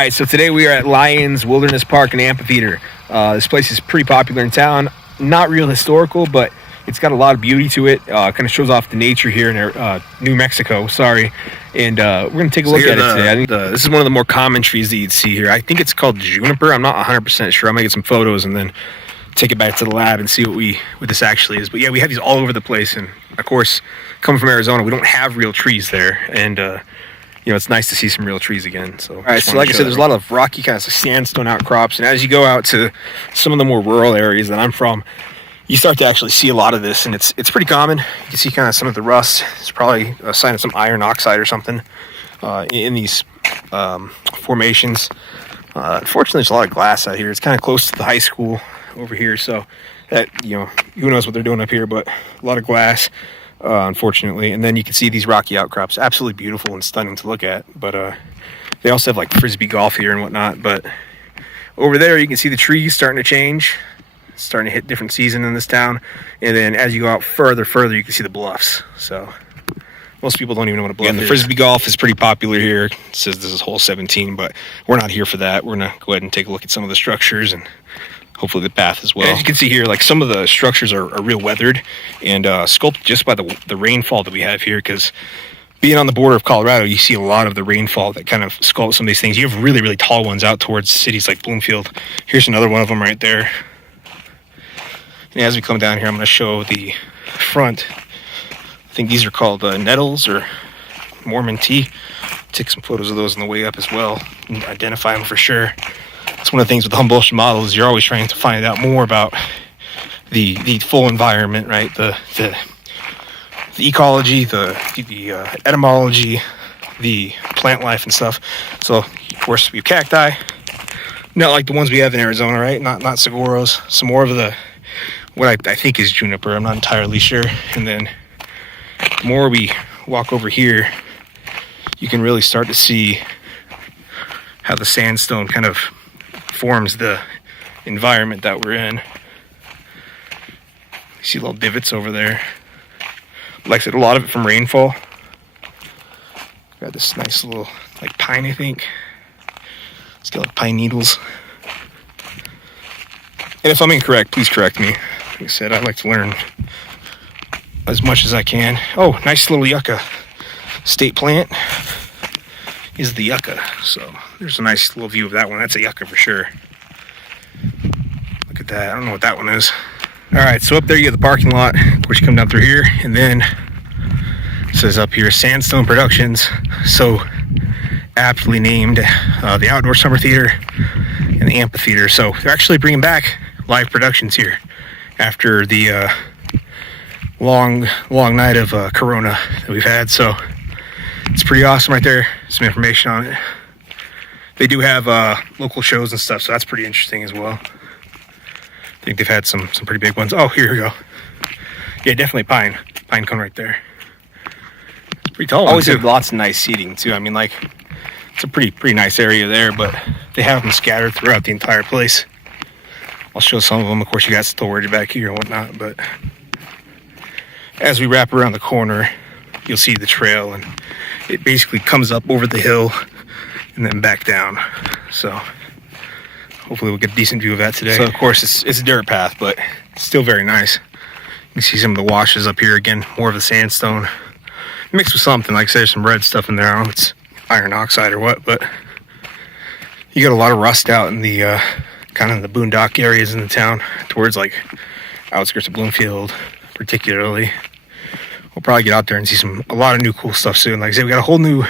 All right, so today we are at Lyons Wilderness Park and Amphitheater. This place is pretty popular in town. Not real historical, but it's got a lot of beauty to it. Kind of shows off the nature here in New Mexico. And we're going to take a look at it today. I think this is one of the more common trees that you'd see here. I think it's called Juniper. I'm not 100% sure. I'm going to get some photos and then take it back to the lab and see what this actually is. But yeah, we have these all over the place. And of course, coming from Arizona, we don't have real trees there. And you know, it's nice to see some real trees again. So, all right, so like I said, there's a lot of rocky kind of sandstone outcrops, and as you go out to some of the more rural areas that I'm from, you start to actually see a lot of this, and it's pretty common. You can see kind of some of the rust. It's probably a sign of some iron oxide or something in these formations. Unfortunately, there's a lot of glass out here. It's kind of close to the high school over here, so that, you know, who knows what they're doing up here, but a lot of glass. Unfortunately, and then you can see these rocky outcrops, absolutely beautiful and stunning to look at. But they also have like frisbee golf here and whatnot. But over there you can see the trees starting to change, it's starting to hit different season in this town. And then as you go out further you can see the bluffs. So most people don't even know what a bluff is. And the frisbee golf is pretty popular here. It says this is hole 17, but we're not here for that. We're gonna go ahead and take a look at some of the structures and hopefully the path as well. As you can see here, like some of the structures are real weathered and sculpted just by the rainfall that we have here, because being on the border of Colorado, you see a lot of the rainfall that kind of sculpts some of these things. You have really, really tall ones out towards cities like Bloomfield. Here's another one of them right there. And as we come down here, I'm going to show the front. I think these are called nettles or Mormon tea. Take some photos of those on the way up as well and identify them for sure. It's one of the things with the Humboldt model is you're always trying to find out more about the full environment, right? The ecology, the etymology, the plant life and stuff. So of course we have cacti, not like the ones we have in Arizona, right? Not saguaros. Some more of the what I think is juniper. I'm not entirely sure. And then the more we walk over here, you can really start to see how the sandstone kind of forms the environment that we're in. You see little divots over there. Like I said, a lot of it from rainfall. Got this nice little like pine, I think. It's got like pine needles. And if I'm incorrect, please correct me. Like I said, I like to learn as much as I can. Oh, nice little yucca. State plant is the yucca. So there's a nice little view of that one. That's a yucca for sure. Look at that. I don't know what that one is. All right, so up there you have the parking lot. Of course, you come down through here, and then it says up here Sandstone Productions. So aptly named the Outdoor Summer Theater and the Amphitheater. So they're actually bringing back live productions here after the long night of Corona that we've had. So it's pretty awesome right there. Some information on it. They do have local shows and stuff, so that's pretty interesting as well. I think they've had some pretty big ones. Oh, here we go. Yeah, definitely pine cone right there. It's pretty tall. Always have lots of nice seating too. I mean, like, it's a pretty nice area there, but they have them scattered throughout the entire place. I'll show some of them. Of course, you got storage back here and whatnot, but as we wrap around the corner, you'll see the trail, and it basically comes up over the hill and then back down. So hopefully we'll get a decent view of that today. So of course it's a dirt path, but it's still very nice. You can see some of the washes up here. Again, more of the sandstone mixed with something. Like I said, there's some red stuff in there. I don't know if it's iron oxide or what, but you got a lot of rust out in the kind of the boondock areas in the town towards like outskirts of Bloomfield particularly. We'll probably get out there and see a lot of new cool stuff soon. Like I said, we got a whole new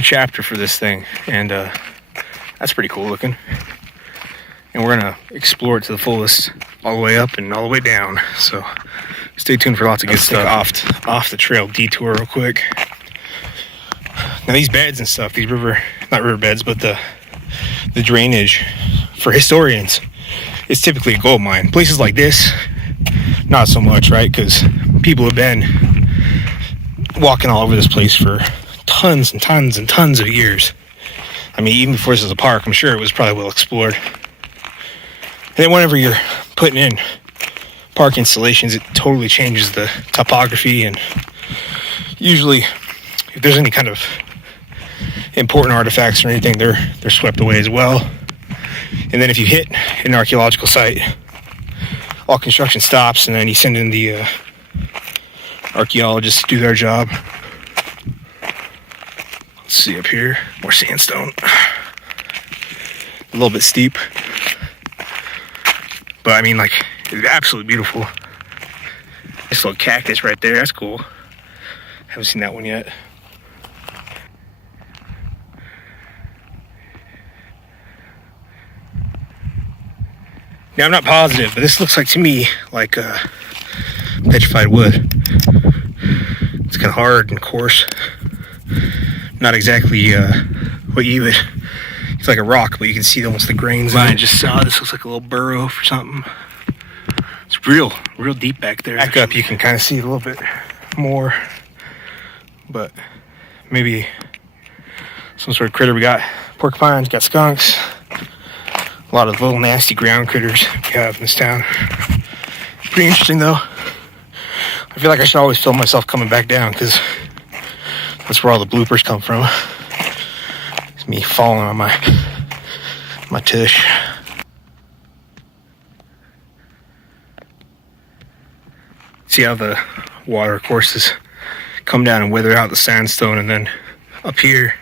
chapter for this thing, and that's pretty cool looking. And we're gonna explore it to the fullest, all the way up and all the way down. So stay tuned for lots of good stuff. Off the trail detour real quick. Now these beds and stuff, these not river beds, but the drainage for historians, it's typically a gold mine. Places like this, not so much, right? Because people have been walking all over this place for tons and tons and tons of years. I mean, even before this was a park, I'm sure it was probably well explored. And then whenever you're putting in park installations, it totally changes the topography, and usually if there's any kind of important artifacts or anything, they're swept away as well. And then if you hit an archaeological site, all construction stops, and then you send in the archaeologists to do their job. Let's see up here, more sandstone. A little bit steep, but I mean, like, it's absolutely beautiful. This little cactus right there, that's cool. Haven't seen that one yet. Now, I'm not positive, but this looks like to me like petrified wood. It's kind of hard and coarse. Not exactly what you would. It's like a rock, but you can see almost the grains. I just saw this looks like a little burrow for something. It's real deep back there. Back up, you can kind of see a little bit more, but maybe some sort of critter. We got porcupines, got skunks, a lot of little nasty ground critters we have in this town. Pretty interesting though. I feel like I should always film myself coming back down, because that's where all the bloopers come from. It's me falling on my tush. See how the water courses come down and wither out the sandstone, and then up here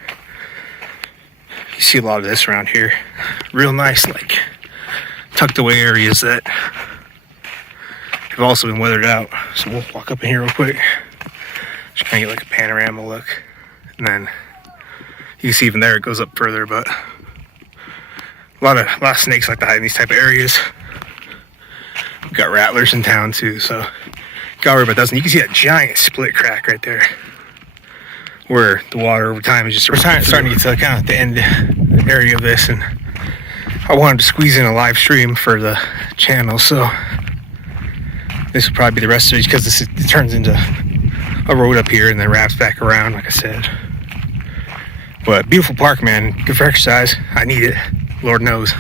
you see a lot of this around here. Real nice, like, tucked away areas that have also been weathered out. So we'll walk up in here real quick. Just kind of get like a panorama look, and then you can see even there it goes up further. But a lot of snakes like to hide in these type of areas. We've got rattlers in town too, so gotta worry about those. And you can see that giant split crack right there, where the water over time is just starting to get to kind of the end area of this. And I wanted to squeeze in a live stream for the channel, so this will probably be the rest of it, because it turns into a road up here and then wraps back around, like I said. But beautiful park, man. Good for exercise. I need it, Lord knows.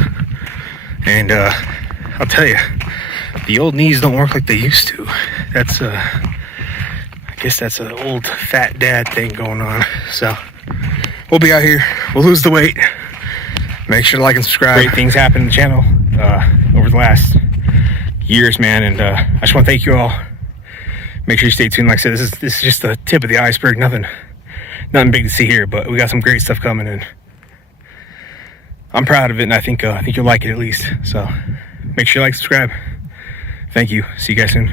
And I'll tell you, the old knees don't work like they used to. That's I guess that's an old fat dad thing going on. So we'll be out here. We'll lose the weight. Make sure to like and subscribe. Great things happen in the channel over the last years, man. And I just want to thank you all. Make sure you stay tuned. Like I said, this is just the tip of the iceberg. Nothing big to see here, but we got some great stuff coming, and I'm proud of it, and I think you'll like it at least. So make sure you like, subscribe. Thank you. See you guys soon.